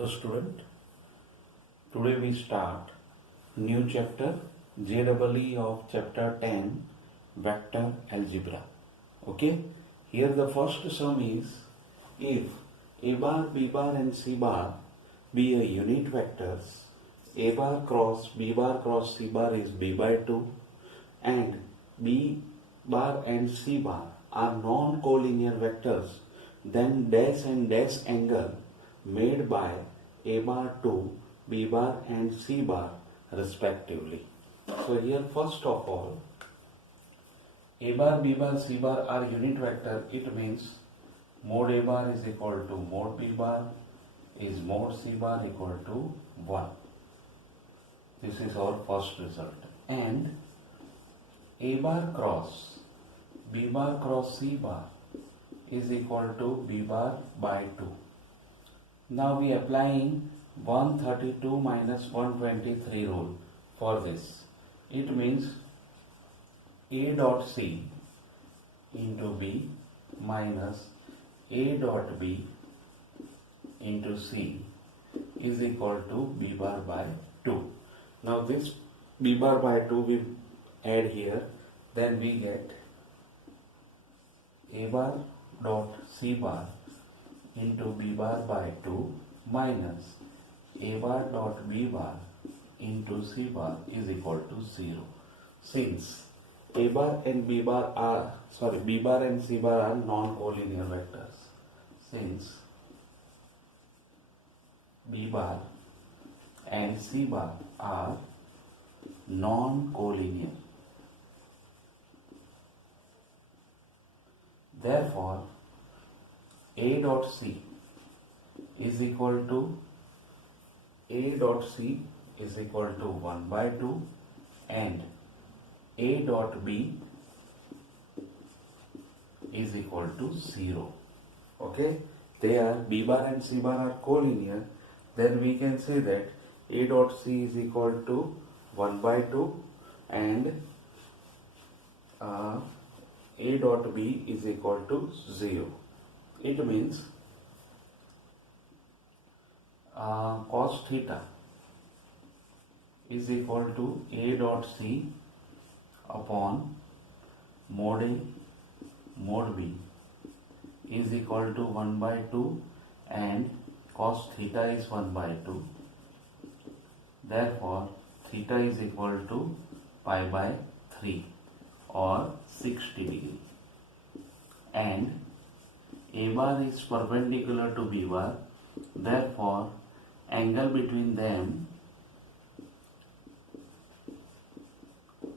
Hello student, today we start new chapter JEE of chapter 10 vector algebra. Okay, here the first sum is if A bar, B bar and C bar be a unit vectors, A bar cross B bar cross C bar is B by 2 and B bar and C bar are non-collinear vectors, then dash and dash angle made by A bar to B bar and C bar respectively. So here first of all, A bar, B bar, C bar are unit vector. It means mod A bar is equal to mod B bar is mod C bar equal to 1. This is our first result. And A bar cross B bar cross C bar is equal to B bar by 2. Now we applying 132 minus 123 rule for this. It means A dot C into B minus A dot B into C is equal to B bar by 2. Now this B bar by 2 we add here, then we get A bar dot C bar into B bar by 2 minus A bar dot B bar into C bar is equal to 0. Since A bar and B bar are, B bar and C bar are non-collinear vectors. Since B bar and C bar are non-collinear, therefore A dot C is equal to 1 by 2 and A dot B is equal to 0. Okay, they are B bar and C bar are collinear, then we can say that A dot C is equal to 1 by 2 and A dot B is equal to 0. It means cos theta is equal to A dot C upon mod A mod B is equal to 1 by 2 and cos theta is 1 by 2. Therefore, theta is equal to pi by 3 or 60 degree. And A bar is perpendicular to B bar, therefore angle between them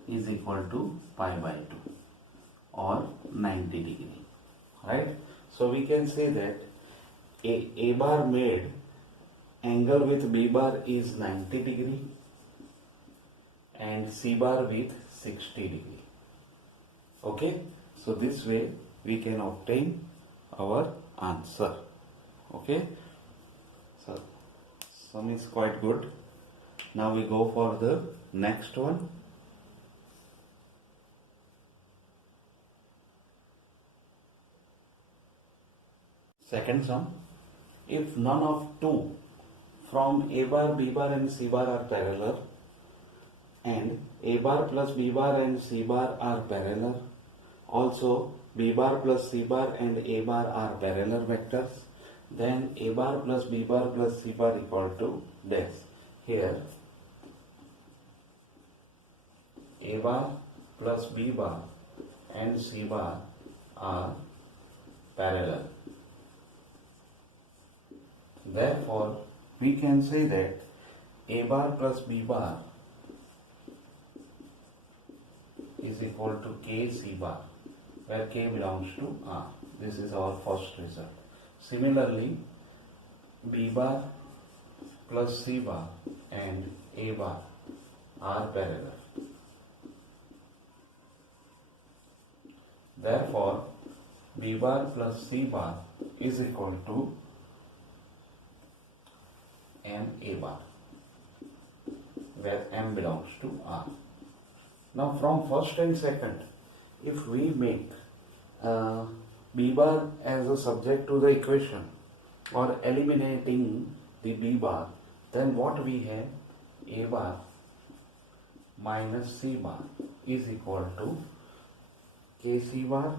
is equal to pi by 2 or 90 degree. Right? So we can say that A bar made angle with B bar is 90 degree and C bar with 60 degree. Okay? So this way we can obtain our answer. Okay, so sum is quite good. Now we go for the next one. Second sum, if none of two from A bar, B bar and C bar are parallel and A bar plus B bar and C bar are parallel, also B bar plus C bar and A bar are parallel vectors, then A bar plus B bar plus C bar equal to dash. Here A bar plus B bar and C bar are parallel. Therefore, we can say that A bar plus B bar is equal to K C bar, where K belongs to R. This is our first result. Similarly, B bar plus C bar and A bar are parallel. Therefore, B bar plus C bar is equal to M A bar, where M belongs to R. Now from first and second, if we make B bar as a subject to the equation or eliminating the B bar, then what we have, A bar minus C bar is equal to KC bar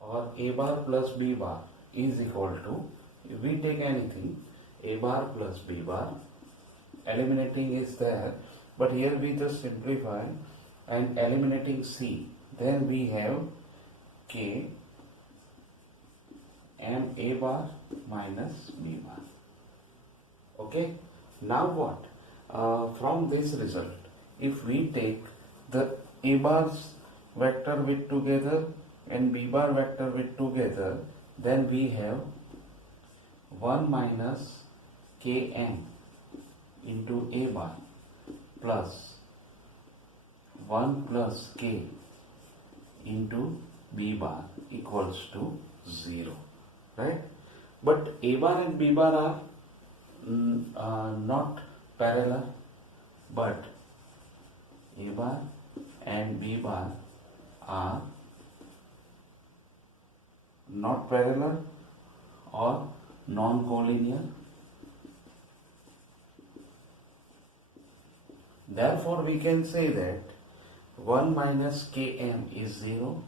or A bar plus B bar is equal to, if we take anything, A bar plus B bar, eliminating is there, but here we just simplify and eliminating C, then we have K M A bar minus B bar. Okay, now what? From this result, if we take the A bars vector with together and B bar vector with together, then we have 1 minus Km into A bar plus 1 plus K into B bar equals to 0, right? But A bar and B bar are not parallel, but A bar and B bar are not parallel or non-collinear. Therefore, we can say that 1 minus Km is 0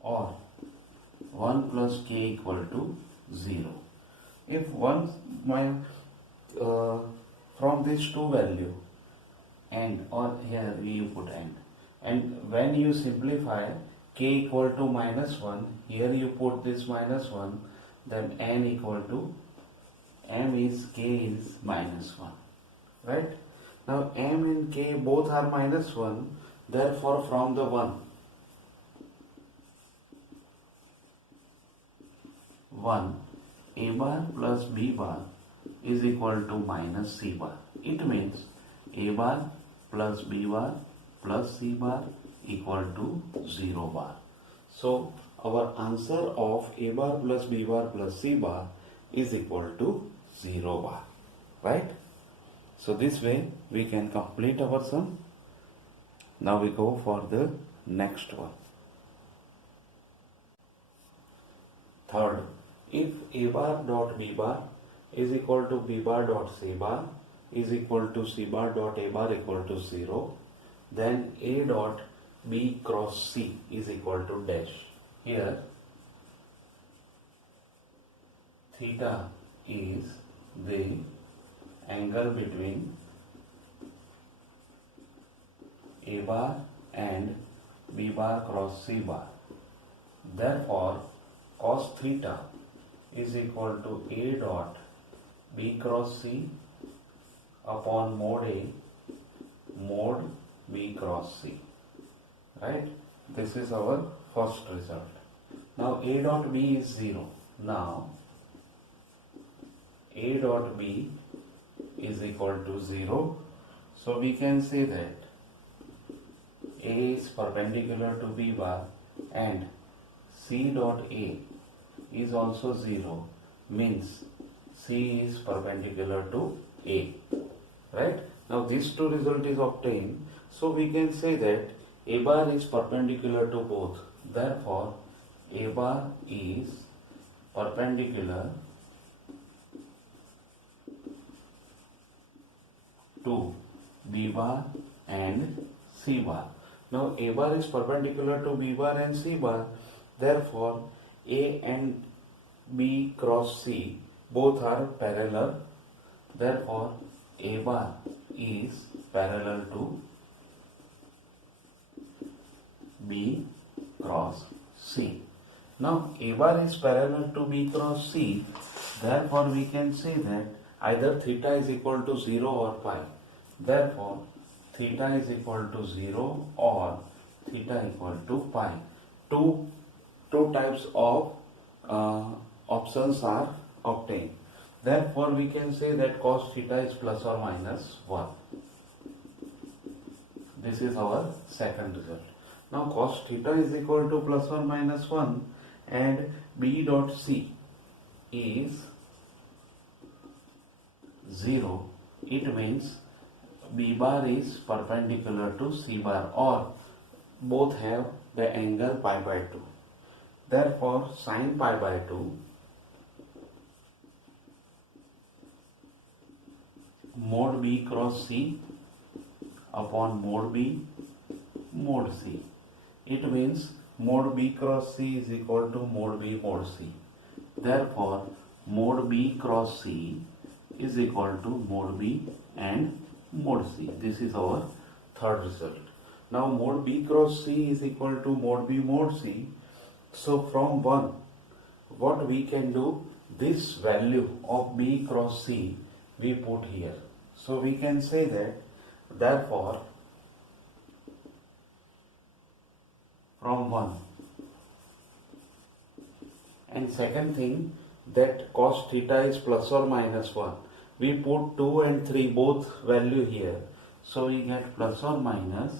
or 1 plus K equal to 0. If from these two value and or here you put and when you simplify K equal to minus 1, here you put this minus 1, then N equal to M is K is minus 1, right? Now M and K both are minus 1, therefore from the 1 A bar plus B bar is equal to minus C bar. It means A bar plus B bar plus C bar equal to 0 bar. So our answer of A bar plus B bar plus C bar is equal to 0 bar, right? So this way we can complete our sum. Now we go for the next one. Third, if A bar dot B bar is equal to B bar dot C bar is equal to C bar dot A bar equal to 0, then A dot B cross C is equal to dash. Here theta is the angle between A bar and B bar cross C bar. Therefore, cos theta is equal to A dot B cross C upon mod A mod B cross C, right? This is our first result. Now A dot B is 0. Now A dot B is equal to 0. So we can say that A is perpendicular to B bar and C dot A is also 0, means C is perpendicular to A, right? Now these two result is obtained, so we can say that A bar is perpendicular to both. Therefore, A bar is perpendicular to B bar and C bar. Now A bar is perpendicular to B bar and C bar, therefore A and B cross C both are parallel, therefore A bar is parallel to B cross C. Now A bar is parallel to B cross C, therefore we can say that either theta is equal to 0 or pi. Therefore theta is equal to 0 or theta equal to pi. Two types of options are obtained. Therefore we can say that cos theta is plus or minus 1. This is our second result. Now cos theta is equal to plus or minus 1 and B dot C is 0. It means B bar is perpendicular to C bar, or both have the angle pi by 2. Therefore, sine pi by 2 mod b cross c upon mod b mod c. It means mod b cross c is equal to mod b mod c. Therefore, mod b cross c is equal to mod b and mod c. This is our third result. Now mod b cross c is equal to mod b mod c. So from 1, what we can do, this value of b cross c we put here. So we can say that therefore from 1, and second thing, that cos theta is plus or minus 1. We put 2 and 3 both value here. So we get plus or minus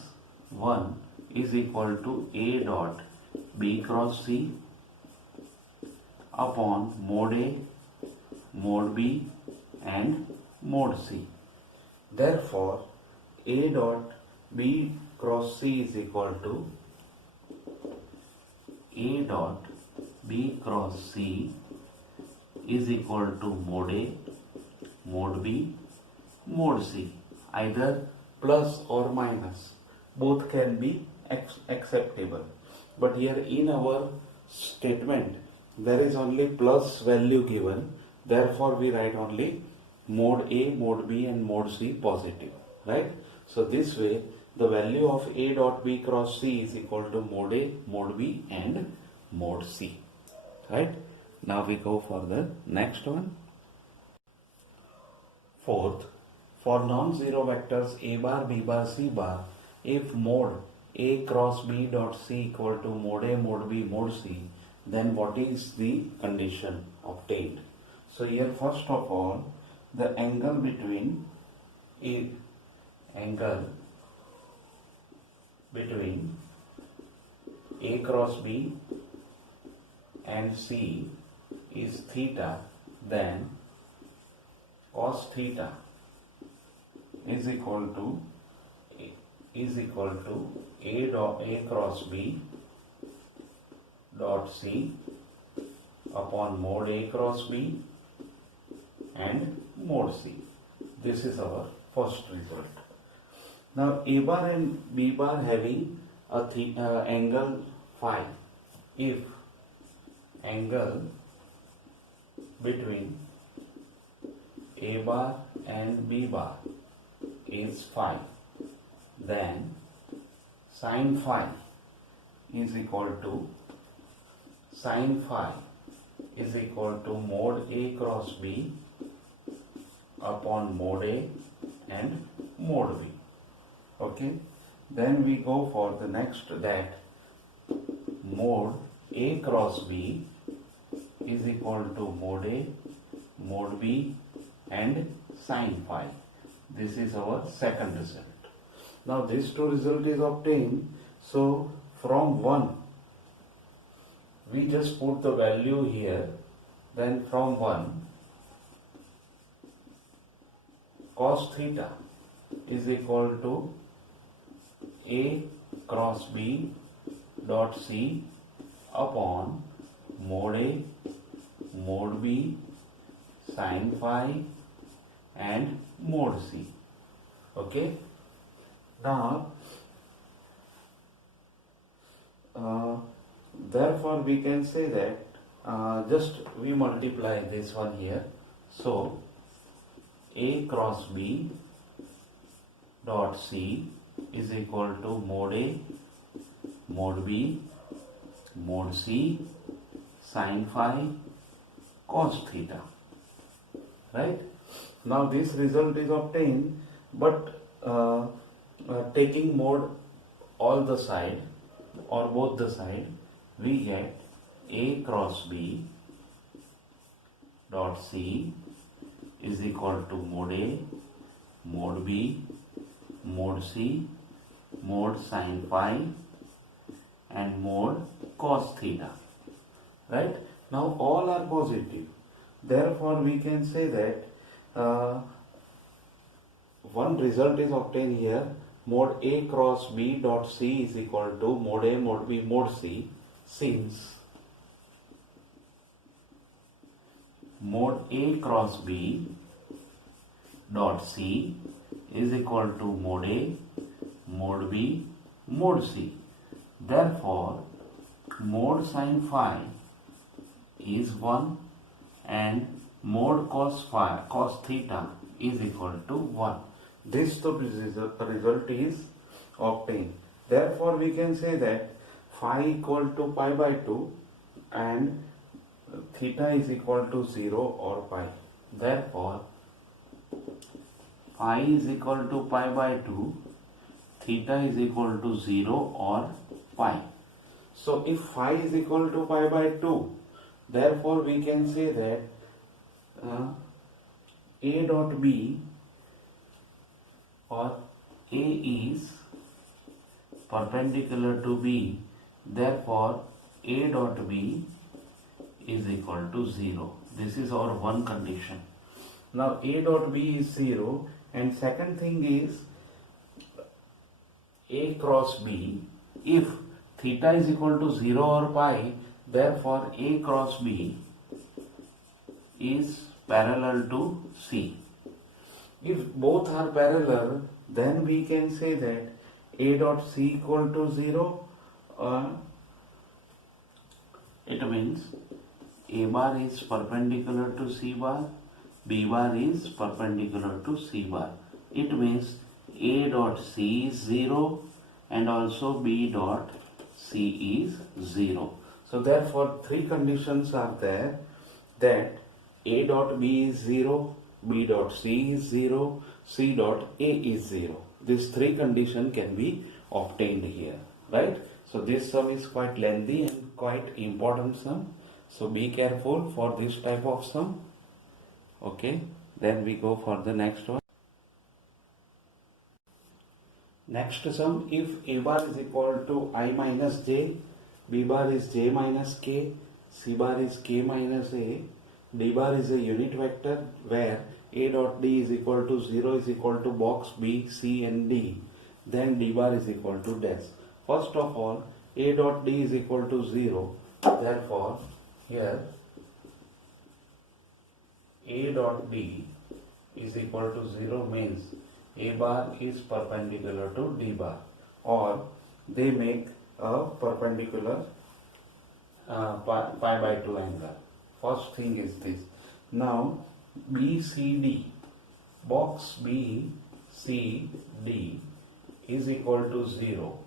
1 is equal to a dot b cross c upon mod a, mod b and mod c. Therefore, a dot b cross c is equal to a dot b cross c is equal to mod a, mod b, mod c. Either plus or minus. Both can be acceptable. But here in our statement, there is only plus value given. Therefore, we write only mod a, mod b and mod c positive. Right? So this way, the value of a dot b cross c is equal to mod a, mod b and mod c. Right? Now we go for the next one. Fourth, for non-zero vectors a bar, b bar, c bar, if mod a cross b dot c equal to mod a, mod b, mod c, then what is the condition obtained? So here first of all, the angle between a cross b and c is theta, then cos theta is equal to a cross b dot c upon mod a cross b and mod c. This is our first result. Now a bar and b bar having a angle phi. If angle between a bar and b bar is phi, then sin phi is equal to mod a cross b upon mod a and mod b. Okay, then we go for the next, that mod a cross b is equal to mod a, mod b and sin phi. This is our second result. Now these two result is obtained. So from 1 we just put the value here. Then from 1 cos theta is equal to a cross b dot c upon mod a, mod b, sin phi and mod c. Okay. Now therefore we can say that just we multiply this one here. So a cross b dot c is equal to mod a, mod b, mod c, sin phi, cos theta. Right? Now this result is obtained, but taking mod all the side or both the side, we get a cross b dot c is equal to mod a, mod b, mod c, mod sin phi and mod cos theta. Right? Now all are positive. Therefore we can say that one result is obtained here, mod A cross B dot C is equal to mod A mod B mod C, since mod A cross B dot C is equal to mod A mod B mod C. Therefore, mod sin phi is 1 and mod cos theta is equal to 1. This the result is obtained. Therefore, we can say that phi equal to pi by 2 and theta is equal to 0 or pi. Therefore, phi is equal to pi by 2, theta is equal to 0 or pi. So, if phi is equal to pi by 2, therefore we can say that A dot B or A is perpendicular to B, therefore A dot B is equal to 0. This is our one condition. Now A dot B is 0, and second thing is A cross B. If theta is equal to 0 or pi, therefore A cross B is parallel to C. If both are parallel, then we can say that A dot C equal to 0. It means A bar is perpendicular to C bar, B bar is perpendicular to C bar. It means A dot C is 0 and also B dot C is 0. So therefore three conditions are there, that A dot B is 0, B dot C is 0, C dot A is 0. These three conditions can be obtained here, right? So this sum is quite lengthy and quite important sum. So be careful for this type of sum. Okay, then we go for the next one. Next sum, if A bar is equal to I minus J, B bar is J minus K, C bar is K minus A, D bar is a unit vector where A dot D is equal to 0 is equal to box B, C and D, then D bar is equal to dash. First of all, A dot D is equal to 0, therefore here A dot D is equal to 0 means A bar is perpendicular to D bar, or they make a perpendicular pi by 2 angle. First thing is this. Now BCD, box BCD is equal to 0.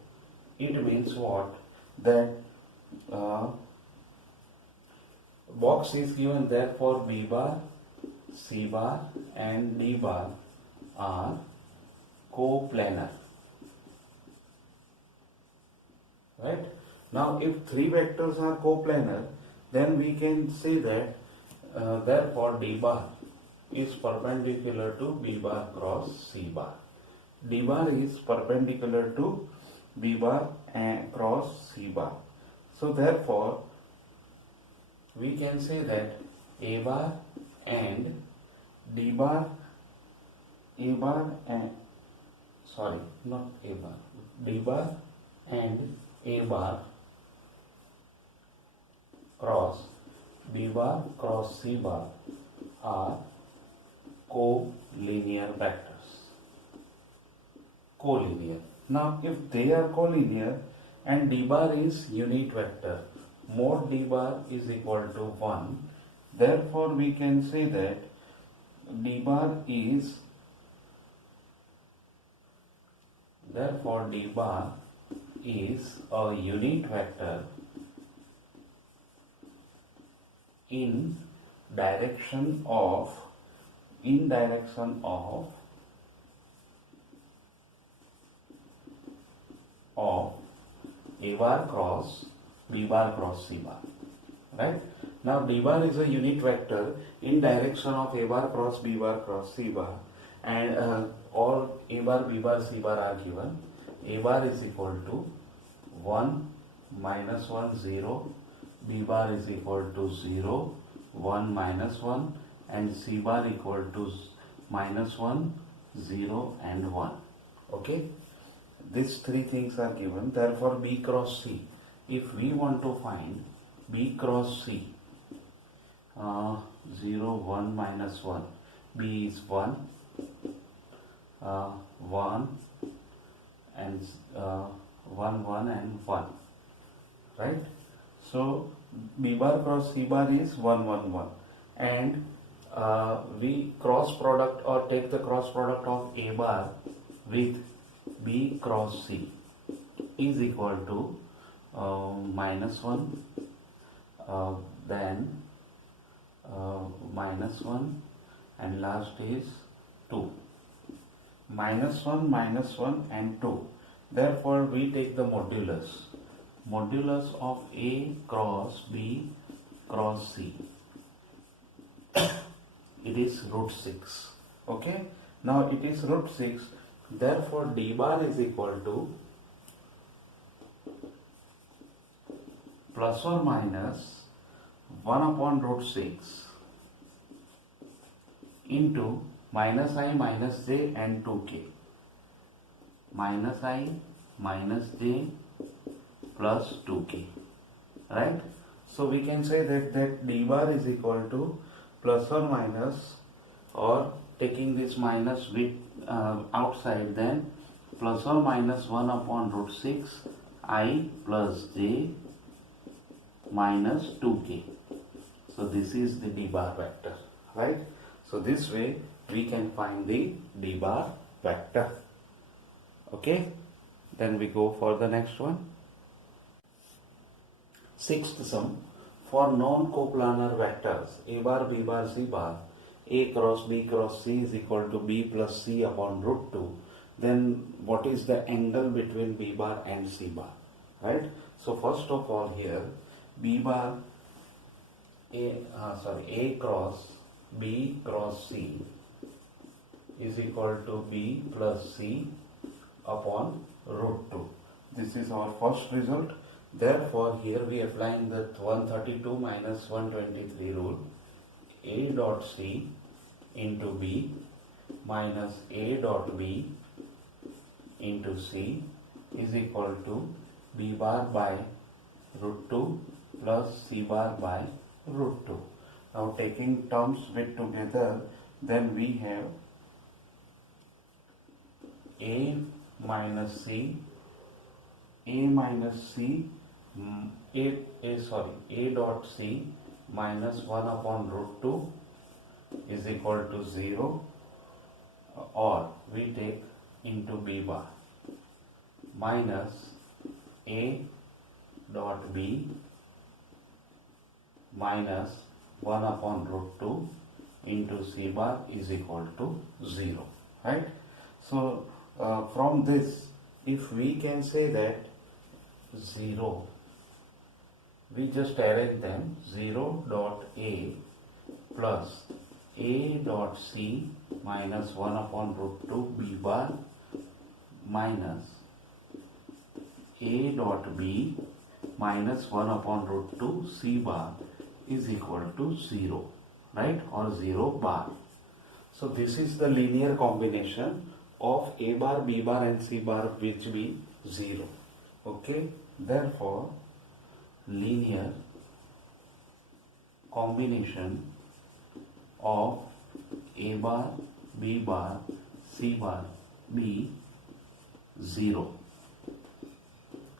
It means what? That box is given, therefore B bar, C bar and D bar are coplanar. Right? Now if three vectors are coplanar, then we can say that therefore D bar is perpendicular to B bar cross C bar. D bar is perpendicular to B bar and cross C bar. So therefore we can say that A bar and D bar, D bar and A bar cross B bar cross C bar are collinear vectors. Collinear. Now if they are collinear and D bar is unit vector, mod D bar is equal to 1, therefore we can say that D bar is a unit vector in direction of A bar cross B bar cross C bar. Right? Now D bar is a unit vector in direction of A bar cross B bar cross C bar, and all A bar, B bar, C bar are given. A bar is equal to 1, minus 1, 0, B bar is equal to 0, 1, minus 1, and C bar equal to minus 1, 0 and 1. Okay. these three things are given, therefore B cross C. If we want to find B cross C, 0, 1, minus 1, B is 1, 1 and 1, 1 and 1, right? So B bar cross C bar is 1, 1, 1, and we cross product or take the cross product of A bar with B cross C is equal to minus 1, then minus 1, and last is 2. Minus 1 and 2. Therefore we take the modulus of A cross B cross C. It is root 6. Okay, now it is root 6, therefore D bar is equal to plus or minus 1 upon root 6 into minus I minus j and 2k, minus I minus j plus 2k, right? So we can say that D bar is equal to plus or minus, or taking this minus with outside, then plus or minus 1 upon root 6 I plus j minus 2k. So this is the D bar vector, right? So this way we can find the D bar vector. Okay, then we go for the next one. Sixth sum. For non-coplanar vectors A bar, B bar, C bar, A cross B cross C is equal to B plus C upon root 2, then what is the angle between B bar and C bar, right? So first of all here, B bar A cross B cross C is equal to B plus C upon root 2. This is our first result. Therefore, here we applying the 132 minus 123 rule. A dot C into B minus A dot B into C is equal to B bar by root 2 plus C bar by root 2. Now taking terms with together, then we have A minus C, A dot C minus 1 upon root 2 is equal to 0, or we take into B bar minus A dot B minus 1 upon root 2 into C bar is equal to 0, right? So from this, if we can say that 0, we just arrange them. 0 dot A plus A dot C minus 1 upon root 2 B bar minus A dot B minus 1 upon root 2 C bar is equal to 0, right, or 0 bar. So this is the linear combination of A bar, B bar and C bar which be 0. Okay, therefore linear combination of A bar, B bar, C bar be 0.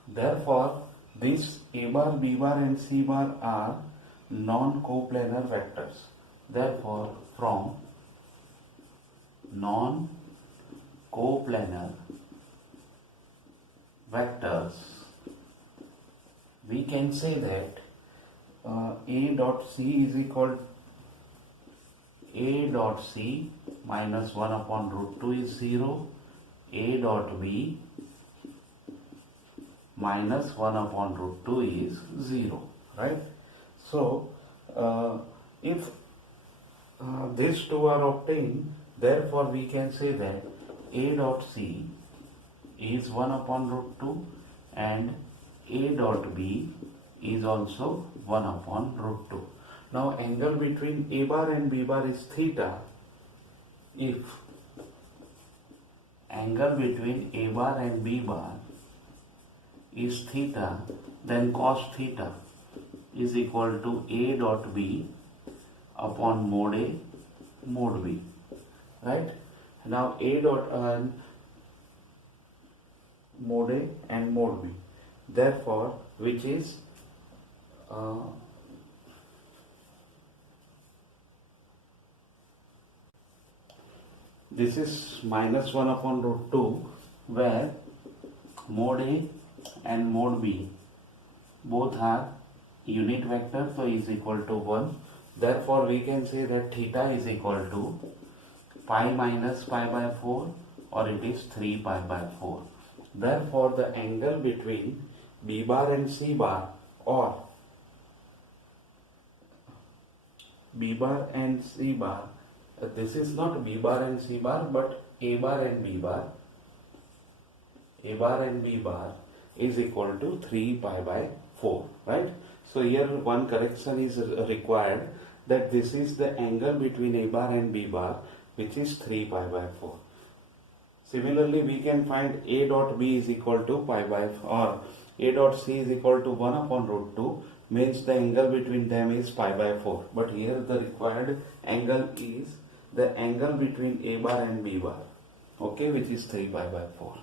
Therefore these A bar, B bar and C bar are non-coplanar vectors. Therefore from non-coplanar vectors we can say that A dot C is equal A dot C minus 1 upon root 2 is 0, A dot B minus 1 upon root 2 is 0, right? So if these two are obtained, therefore we can say that A dot C is 1 upon root 2 and A dot B is also 1 upon root 2. Now angle between A bar and B bar is theta if angle between A bar and B bar is theta, then cos theta is equal to A dot B upon mod A mod B, right? Now A dot mod A and mod B, therefore which is this is minus 1 upon root 2, where mod A and mod B both are unit vector, so is equal to 1. Therefore we can say that theta is equal to pi minus pi by 4, or it is 3 pi by 4. Therefore the angle between B bar and C bar, or B bar and C bar, this is not B bar and C bar but A bar and B bar, A bar and B bar is equal to 3 pi by 4, right? So here one correction is required, that this is the angle between A bar and B bar, which is 3 pi by 4. Similarly, we can find A dot B is equal to pi by 4, or A dot C is equal to 1 upon root 2, means the angle between them is pi by 4. But here the required angle is the angle between A bar and B bar, okay, which is 3 pi by 4.